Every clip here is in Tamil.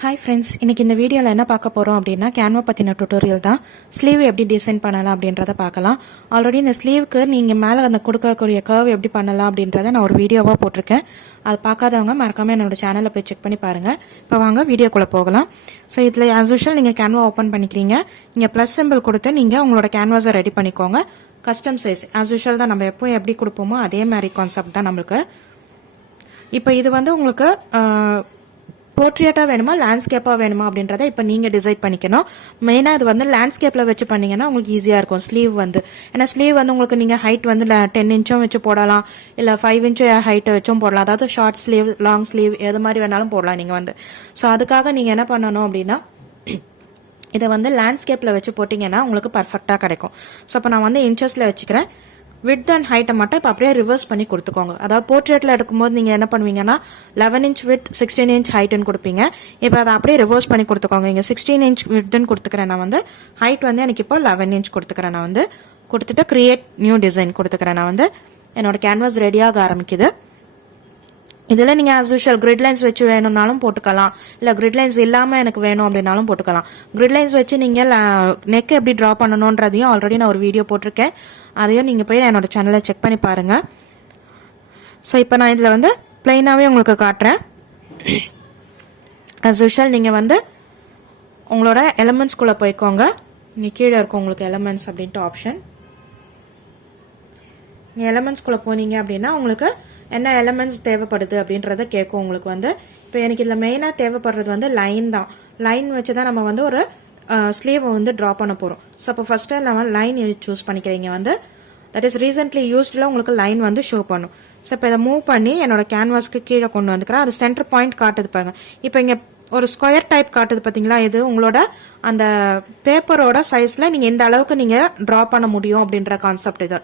ஹாய் ஃப்ரெண்ட்ஸ், இன்னைக்கு இந்த வீடியோவில் என்ன பார்க்க போகிறோம் அப்படின்னா கேன்வா பற்றின டுட்டோரியல் தான். ஸ்லீவ் எப்படி டிசைன் பண்ணலாம் அப்படின்றத பார்க்கலாம். ஆல்ரெடி இந்த ஸ்லீவுக்கு நீங்கள் மேலே அந்த கொடுக்கக்கூடிய கர்வ் எப்படி பண்ணலாம் அப்படின்றத நான் ஒரு வீடியோவாக போட்டிருக்கேன். அது பார்க்காதவங்க மறக்காமல் என்னோட சேனலில் போய் செக் பண்ணி பாருங்கள். இப்போ வாங்க வீடியோக்குள்ளே போகலாம். ஸோ இதில் ஆஸ் யூஷுவல் நீங்கள் கேன்வா ஓப்பன் பண்ணிக்கிறீங்க. இங்கே ப்ளஸ் சிம்பிள் கொடுத்து நீங்கள் உங்களோட கேன்வாஸை ரெடி பண்ணிக்கோங்க. கஸ்டம் சைஸ் ஆஸ் யூஷுவல் தான், நம்ம எப்போ எப்படி கொடுப்போமோ அதே மாதிரி கான்செப்ட் தான் நம்மளுக்கு. இப்போ இது வந்து உங்களுக்கு போர்ட்ரேட்டாக வேணுமா லேண்ட்ஸ்கேப்பாக வேணுமா அப்படின்றத இப்போ நீங்கள் டிசைட் பண்ணிக்கணும். மெயினாக இது வந்து லேண்ட்ஸ்கேப்பில் வச்சு பண்ணிங்கன்னா உங்களுக்கு ஈஸியாக இருக்கும். ஸ்லீவ் வந்து ஏன்னா ஸ்லீவ் வந்து உங்களுக்கு நீங்கள் ஹைட் வந்து 10 இன்ச்சும் வச்சு போடலாம், இல்லை 5 இன்ச்சு ஹைட்டை வச்சும் போடலாம். அதாவது ஷார்ட் ஸ்லீவ், லாங் ஸ்லீவ் எது மாதிரி வேணாலும் போடலாம் நீங்கள் வந்து. ஸோ அதுக்காக நீங்கள் என்ன பண்ணணும் அப்படின்னா இதை வந்து லேண்ட்ஸ்கேப்பில் வச்சு போட்டிங்கன்னா உங்களுக்கு பர்ஃபெக்டாக கிடைக்கும். ஸோ இப்போ நான் வந்து இன்ச்சஸில் வச்சுக்கிறேன். வித் அண்ட் ஹைட்டை மட்டும் இப்போ அப்படியே ரிவர்ஸ் பண்ணி கொடுத்துக்கோங்க. அதாவது போர்ட்ரேட்டில் எடுக்கும்போது நீங்கள் என்ன பண்ணுவீங்கன்னா 11 இன்ச் வித் 16 இன்ச் ஹைட்டுன்னு கொடுப்பீங்க. இப்போ அதை அப்படியே ரிவர்ஸ் பண்ணி கொடுத்துக்கோங்க. இங்கே 16 இன்ச் வித்ன்னு கொடுத்துக்கிறேன் நான் வந்து. ஹைட் வந்து எனக்கு இப்போ 11 இன்ச் கொடுத்துக்கிறேன் நான் வந்து. கொடுத்துட்டு கிரியேட் நியூ டிசைன் கொடுத்துக்கிறேன் நான் வந்து. என்னோட கேன்வாஸ் ரெடியாக ஆரம்பிக்குது. இதில் நீங்கள் ஆஸ் யூஷுவல் கிரிட் லைன்ஸ் வச்சு வேணும்னாலும் போட்டுக்கலாம், இல்லை கிரிட் லைன்ஸ் இல்லாமல் எனக்கு வேணும் அப்படின்னாலும் போட்டுக்கலாம். கிரிட் லைன்ஸ் வச்சு நீங்கள் நெக் எப்படி ட்ரா பண்ணணுன்றதையும் ஆல்ரெடி நான் ஒரு வீடியோ போட்டிருக்கேன். அதையும் நீங்கள் போய் என்னோட சேனலை செக் பண்ணி பாருங்கள். ஸோ இப்போ நான் இதில் வந்து பிளைனாகவே உங்களுக்கு காட்டுறேன். ஆஸ் யூஷுவல் நீங்கள் வந்து உங்களோட எலமெண்ட்ஸ்குள்ளே போய்க்கோங்க. இங்கே கீழே இருக்கும் உங்களுக்கு எலமெண்ட்ஸ் அப்படின்ட்டு ஆப்ஷன். நீங்கள் எலமெண்ட்ஸ்குள்ளே போனீங்க அப்படின்னா உங்களுக்கு என்ன எலமெண்ட்ஸ் தேவைப்படுது அப்படின்றத கேட்கும் உங்களுக்கு வந்து. இப்போ எனக்கு இதில் மெயினாக தேவைப்படுறது வந்து லைன் தான். லைன் வச்சு தான் நம்ம வந்து ஒரு ஸ்லீவை வந்து ட்ரா பண்ண போகிறோம். ஸோ அப்போ ஃபஸ்ட்டு நம்ம லைன் சூஸ் பண்ணிக்கிறீங்க வந்து. தட் இஸ் ரீசென்ட்லி யூஸ்டில் உங்களுக்கு லைன் வந்து ஷோ பண்ணும். ஸோ இப்போ இதை மூவ் பண்ணி என்னோட கேன்வாஸ்க்கு கீழே கொண்டு வந்துக்கிறேன். அது சென்டர் பாயிண்ட் காட்டுது பாருங்க. இப்போ இங்கே ஒரு ஸ்கொயர் டைப் காட்டுது பார்த்தீங்களா, இது உங்களோட அந்த பேப்பரோட சைஸில் நீங்கள் எந்த அளவுக்கு நீங்கள் ட்ரா பண்ண முடியும் அப்படின்ற கான்செப்ட் இது.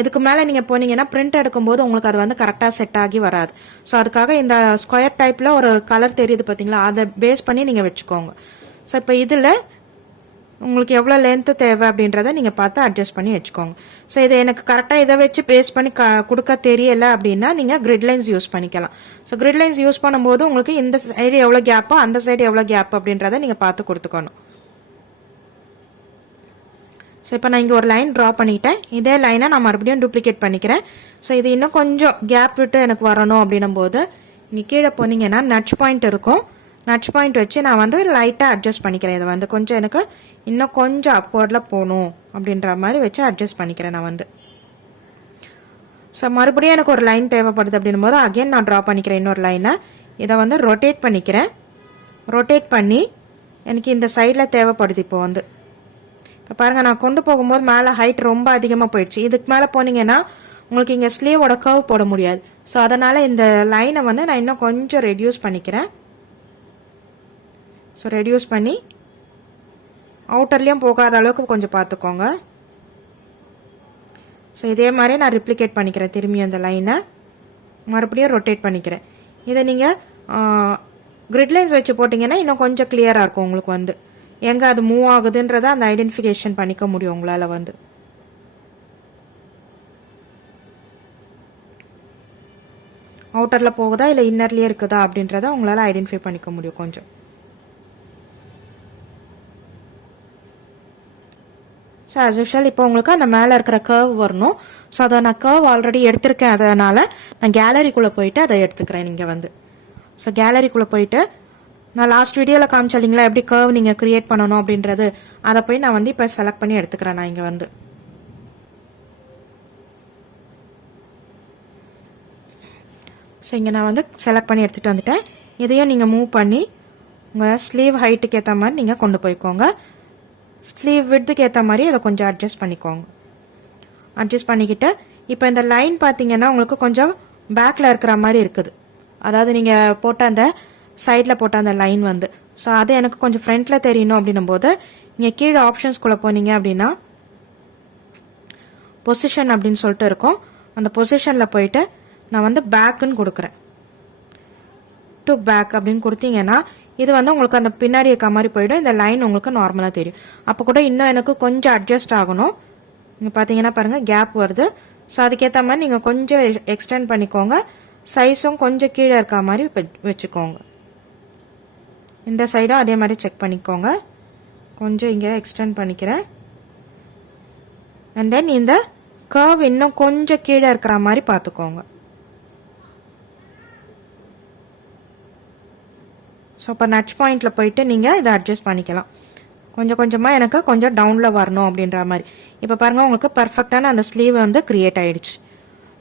இதுக்கு மேலே நீங்கள் போனீங்கன்னா பிரிண்ட் எடுக்கும்போது உங்களுக்கு அது வந்து கரெக்டாக செட் ஆகி வராது. ஸோ அதுக்காக இந்த ஸ்கொயர் டைப்பில் ஒரு கலர் தெரியுது பார்த்தீங்களா, அதை பேஸ் பண்ணி நீங்கள் வச்சுக்கோங்க. ஸோ இப்போ இதில் உங்களுக்கு எவ்வளோ லென்த்து தேவை அப்படின்றத நீங்கள் பார்த்து அட்ஜஸ்ட் பண்ணி வச்சுக்கோங்க. ஸோ இதை எனக்கு கரெக்டாக இதை வச்சு பேஸ் பண்ணி கொடுக்க தெரியலை அப்படின்னா நீங்கள் கிரிட் லைன்ஸ் யூஸ் பண்ணிக்கலாம். ஸோ கிரிட் லைன்ஸ் யூஸ் பண்ணும்போது உங்களுக்கு இந்த சைடு எவ்வளோ கேப்போ அந்த சைடு எவ்வளோ கேப் அப்படின்றத நீங்கள் பார்த்து கொடுத்துக்கணும். ஸோ இப்போ நான் இங்கே ஒரு லைன் ட்ரா பண்ணிட்டேன். இதே லைனை நான் மறுபடியும் டூப்ளிகேட் பண்ணிக்கிறேன். ஸோ இது இன்னும் கொஞ்சம் கேப் விட்டு எனக்கு வரணும் அப்படின்னும் போது இங்கே கீழே போனீங்கன்னா நட்ச் பாயிண்ட் இருக்கும். நட்ச் பாயிண்ட் வச்சு நான் வந்து லைட்டாக அட்ஜஸ்ட் பண்ணிக்கிறேன். இதை வந்து கொஞ்சம் எனக்கு இன்னும் கொஞ்சம் அப்வர்டில் போகணும் அப்படின்ற மாதிரி வச்சு அட்ஜஸ்ட் பண்ணிக்கிறேன் நான் வந்து. ஸோ மறுபடியும் எனக்கு ஒரு லைன் தேவைப்படுது அப்படின்னும் போது அகைன் நான் ட்ரா பண்ணிக்கிறேன் இன்னொரு லைனை. இதை வந்து ரொட்டேட் பண்ணிக்கிறேன். ரொட்டேட் பண்ணி எனக்கு இந்த சைடில் தேவைப்படுது. இப்போ வந்து இப்போ பாருங்கள், நான் கொண்டு போகும்போது மேலே ஹைட் ரொம்ப அதிகமாக போயிடுச்சு. இதுக்கு மேலே போனீங்கன்னா உங்களுக்கு இங்கே ஸ்லீவோட கர்வ் போட முடியாது. ஸோ அதனால் இந்த லைனை வந்து நான் இன்னும் கொஞ்சம் ரெடியூஸ் பண்ணிக்கிறேன். ஸோ ரெடியூஸ் பண்ணி அவுட்டர்லேயும் போகாத அளவுக்கு கொஞ்சம் பார்த்துக்கோங்க. ஸோ இதே மாதிரி நான் ரிப்ளிகேட் பண்ணிக்கிறேன். திரும்பி அந்த லைனை மறுபடியும் ரொட்டேட் பண்ணிக்கிறேன். இதை நீங்கள் கிரிட் லைன்ஸ் வச்சு போட்டிங்கன்னா இன்னும் கொஞ்சம் கிளியராக இருக்கும் உங்களுக்கு வந்து. எங்கே அது மூவ் ஆகுதுன்றதை அந்த ஐடென்டிஃபிகேஷன் பண்ணிக்க முடியும் உங்களால் வந்து. அவுட்டரில் போகுதா இல்லை இன்னர்லேயே இருக்குதா அப்படின்றத உங்களால் ஐடென்டிஃபை பண்ணிக்க முடியும் கொஞ்சம். ஸோ ஆஸ் யூஷுவல் இப்போ உங்களுக்கு அந்த மேலே இருக்கிற கர்வ் வரணும். ஸோ அதை நான் கர்வ் ஆல்ரெடி எடுத்திருக்கேன். அதனால் நான் கேலரிக்குள்ளே போயிட்டு அதை எடுத்துக்கிறேன் நீங்கள் வந்து. ஸோ கேலரிக்குள்ளே போயிட்டு நான் லாஸ்ட் வீடியோவில் காமிச்சிங்களா எப்படி கர்வ் நீங்கள் கிரியேட் பண்ணணும் அப்படின்றது, அதை போய் நான் வந்து இப்போ செலக்ட் பண்ணி எடுத்துக்கிறேன் நான் இங்கே வந்து. ஸோ இங்கே நான் வந்து செலக்ட் பண்ணி எடுத்துகிட்டு வந்துட்டேன். இதையும் நீங்கள் மூவ் பண்ணி உங்கள் ஸ்லீவ் ஹைட்டுக்கு ஏற்ற மாதிரி நீங்கள் கொண்டு போய்க்கோங்க. ஸ்லீவ் விட்த்துக்கு ஏற்ற மாதிரி அதை கொஞ்சம் அட்ஜஸ்ட் பண்ணிக்கோங்க. அட்ஜஸ்ட் பண்ணிக்கிட்டு இப்போ இந்த லைன் பார்த்தீங்கன்னா உங்களுக்கு கொஞ்சம் பேக்கில் இருக்கிற மாதிரி இருக்குது. அதாவது நீங்கள் போட்ட அந்த சைடில் போட்ட அந்த லைன் வந்து. ஸோ அது எனக்கு கொஞ்சம் ஃப்ரண்ட்டில் தெரியணும் அப்படின்னும் போது இங்கே கீழே ஆப்ஷன்ஸ்குள்ளே போனீங்க அப்படின்னா பொசிஷன் அப்படின்னு சொல்லிட்டு இருக்கும். அந்த பொசிஷனில் போயிட்டு நான் வந்து பேக்குன்னு கொடுக்குறேன். டு பேக் அப்படின்னு கொடுத்தீங்கன்னா இது வந்து உங்களுக்கு அந்த பின்னாடி இருக்க மாதிரி போயிடும். இந்த லைன் உங்களுக்கு நார்மலாக தெரியும். அப்போ கூட இன்னும் எனக்கு கொஞ்சம் அட்ஜஸ்ட் ஆகணும். இங்கே பார்த்தீங்கன்னா பாருங்கள் கேப் வருது. ஸோ அதுக்கேற்ற மாதிரி நீங்கள் கொஞ்சம் எக்ஸ்டெண்ட் பண்ணிக்கோங்க. சைஸும் கொஞ்சம் கீழே இருக்க மாதிரி வச்சுக்கோங்க. இந்த சைடும் அதே மாதிரி செக் பண்ணிக்கோங்க. கொஞ்சம் இங்கே எக்ஸ்டெண்ட் பண்ணிக்கிறேன். அண்ட் தென் இந்த கர்வ் இன்னும் கொஞ்சம் கீழே இருக்கிற மாதிரி பார்த்துக்கோங்க. ஸோ இப்போ நட்ச் பாயிண்டில் போயிட்டு நீங்கள் இதை அட்ஜஸ்ட் பண்ணிக்கலாம். கொஞ்சம் கொஞ்சமாக எனக்கு கொஞ்சம் டவுனில் வரணும் அப்படின்ற மாதிரி. இப்போ பாருங்கள், உங்களுக்கு பர்ஃபெக்டான அந்த ஸ்லீவ் வந்து க்ரியேட் ஆகிடுச்சு.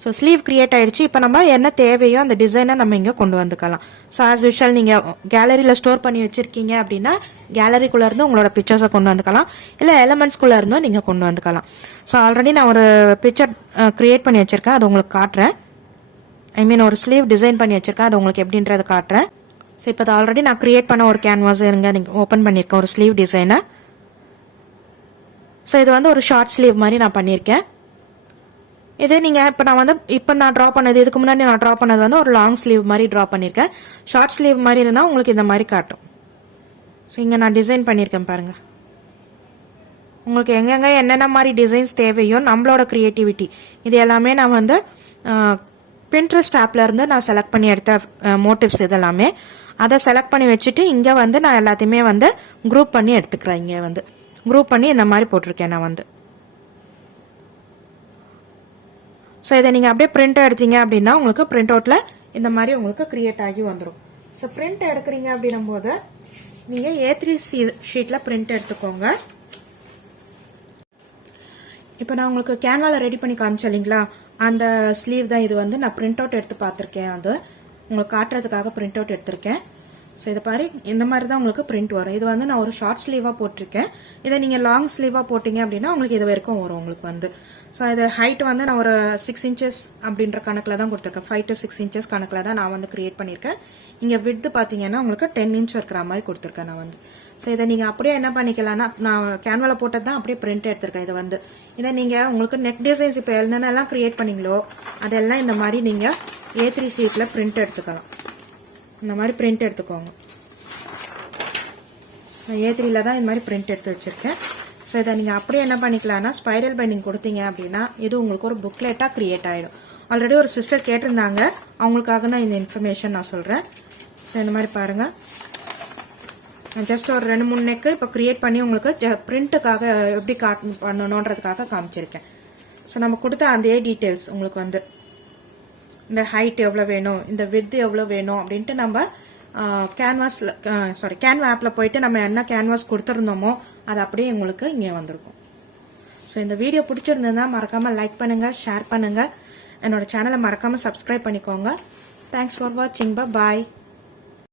ஸோ ஸ்லீவ் க்ரியேட் ஆகிடுச்சு. இப்போ நம்ம என்ன தேவையோ அந்த டிசைனை நம்ம இங்கே கொண்டு வந்துக்கலாம். ஸோ ஆஸ் யூஷுவல் நீங்கள் கேலரியில் ஸ்டோர் பண்ணி வச்சுருக்கீங்க அப்படின்னா கேலரிக்குள்ளேருந்து உங்களோட பிக்சர்ஸை கொண்டு வந்துக்கலாம். இல்லை எலமெண்ட்ஸ்குள்ளே இருந்தும் நீங்கள் கொண்டு வந்துக்கலாம். ஸோ ஆல்ரெடி நான் ஒரு பிக்சர் க்ரியேட் பண்ணி வச்சுருக்கேன், அது உங்களுக்கு காட்டுறேன். ஐ மீன் ஒரு ஸ்லீவ் டிசைன் பண்ணி வச்சுருக்கேன், அது உங்களுக்கு எப்படின்றது காட்டுறேன். ஸோ இப்போ அது ஆல்ரெடி நான் க்ரியேட் பண்ண ஒரு கேன்வாஸ் இருங்க, நீங்கள் ஓப்பன் பண்ணியிருக்கேன் ஒரு ஸ்லீவ் டிசைனை. ஸோ இது வந்து ஒரு ஷார்ட் ஸ்லீவ் மாதிரி நான் பண்ணியிருக்கேன். இதே நீங்கள் இப்போ நான் ட்ரா பண்ணது, இதுக்கு முன்னாடி நான் ட்ரா பண்ணது வந்து ஒரு லாங் ஸ்லீவ் மாதிரி ட்ரா பண்ணியிருக்கேன். ஷார்ட் ஸ்லீவ் மாதிரி இருந்தால் உங்களுக்கு இந்த மாதிரி காட்டும். ஸோ இங்கே நான் டிசைன் பண்ணியிருக்கேன் பாருங்கள். உங்களுக்கு எங்கெங்கே என்னென்ன மாதிரி டிசைன்ஸ் தேவையோ நம்மளோட க்ரியேட்டிவிட்டி இது எல்லாமே நான் வந்து பின்ட்ரெஸ்ட் ஆப்ல இருந்து நான் செலக்ட் பண்ணி எடுத்த மோட்டிவ்ஸ் இதெல்லாமே அதை செலக்ட் பண்ணி வச்சுட்டு இங்கே வந்து நான் எல்லாத்தையுமே வந்து குரூப் பண்ணி எடுத்துக்கிறேன். இங்கே வந்து குரூப் பண்ணி இந்த மாதிரி போட்டிருக்கேன் நான் வந்து. ஸோ இதை நீங்கள் அப்படியே பிரிண்ட் எடுத்தீங்க அப்படின்னா உங்களுக்கு பிரிண்ட் அவுட்டில் இந்த மாதிரி உங்களுக்கு கிரியேட் ஆகி வந்துடும். ஸோ பிரிண்ட் எடுக்கிறீங்க அப்படின்னும் போது நீங்கள் A3 ஷீட்டில் பிரிண்ட் எடுத்துக்கோங்க. இப்போ நான் உங்களுக்கு கேன்வாவில் ரெடி பண்ணி காமிச்சேன் இல்லைங்களா, அந்த ஸ்லீவ் தான் இது வந்து நான் பிரிண்ட் அவுட் எடுத்து பார்த்துருக்கேன். அது உங்களுக்கு காட்டுறதுக்காக பிரிண்ட் அவுட் எடுத்திருக்கேன். ஸோ இதை பாரு, இந்த மாதிரி தான் உங்களுக்கு பிரிண்ட் வரும். இது வந்து நான் ஒரு ஷார்ட் ஸ்லீவாக போட்டிருக்கேன். இதை நீங்கள் லாங் ஸ்லீவாக போட்டிங்க அப்படின்னா உங்களுக்கு இது வரைக்கும் வரும் உங்களுக்கு வந்து. ஸோ இது ஹைட் வந்து நான் ஒரு 6 inches அப்படின்ற கணக்கில் தான் கொடுத்துருக்கேன். 5 to 6 inches கணக்கில் தான் நான் வந்து கிரியேட் பண்ணியிருக்கேன். இங்கே விட்த் பார்த்தீங்கன்னா உங்களுக்கு 10 inch இருக்கிற மாதிரி கொடுத்துருக்கேன் நான் வந்து. ஸோ இதை நீங்கள் அப்படியே என்ன பண்ணிக்கலாம்னா, நான் கேன்வாவில் போட்டது தான் அப்படியே பிரிண்ட் எடுத்திருக்கேன். இது வந்து இதை நீங்கள் உங்களுக்கு நெக் டிசைன்ஸ் இப்போ என்னென்னலாம் கிரியேட் பண்ணீங்களோ அதெல்லாம் இந்த மாதிரி நீங்கள் A3 ஷீட்டில் பிரிண்ட் எடுத்துக்கலாம். இந்த மாதிரி பிரிண்ட் எடுத்துக்கோங்க. நான் A3ல தான் இந்த மாதிரி பிரிண்ட் எடுத்து வச்சிருக்கேன். ஸோ இதை நீங்கள் அப்படியே என்ன பண்ணிக்கலாம்னா ஸ்பைரல் பைண்டிங் கொடுத்தீங்க அப்படின்னா இது உங்களுக்கு ஒரு புக்லெட்டாக கிரியேட் ஆகிடும். ஆல்ரெடி ஒரு சிஸ்டர் கேட்டிருந்தாங்க, அவங்களுக்காக நான் இந்த இன்ஃபர்மேஷன் நான் சொல்கிறேன். ஸோ இந்த மாதிரி பாருங்கள், நான் ஜஸ்ட் ஒரு 2-3 நெக்கு இப்போ கிரியேட் பண்ணி உங்களுக்கு பிரிண்ட்டுக்காக எப்படி பண்ணணுன்றதுக்காக காமிச்சிருக்கேன். ஸோ நம்ம கொடுத்த அதே டீட்டெயில்ஸ் உங்களுக்கு வந்து இந்த ஹைட் எவ்வளோ வேணும், இந்த விட்த் எவ்வளோ வேணும் அப்படின்ட்டு நம்ம கேன்வா ஆப்பில் போயிட்டு நம்ம என்ன கேன்வாஸ் கொடுத்துருந்தோமோ அது அப்படியே உங்களுக்கு இங்கே வந்திருக்கும். ஸோ இந்த வீடியோ பிடிச்சிருந்ததுன்னா மறக்காமல் லைக் பண்ணுங்கள், ஷேர் பண்ணுங்கள், என்னோட சேனலை மறக்காமல் சப்ஸ்கிரைப் பண்ணிக்கோங்க. தேங்க்ஸ் ஃபார் வாட்சிங். பாய்.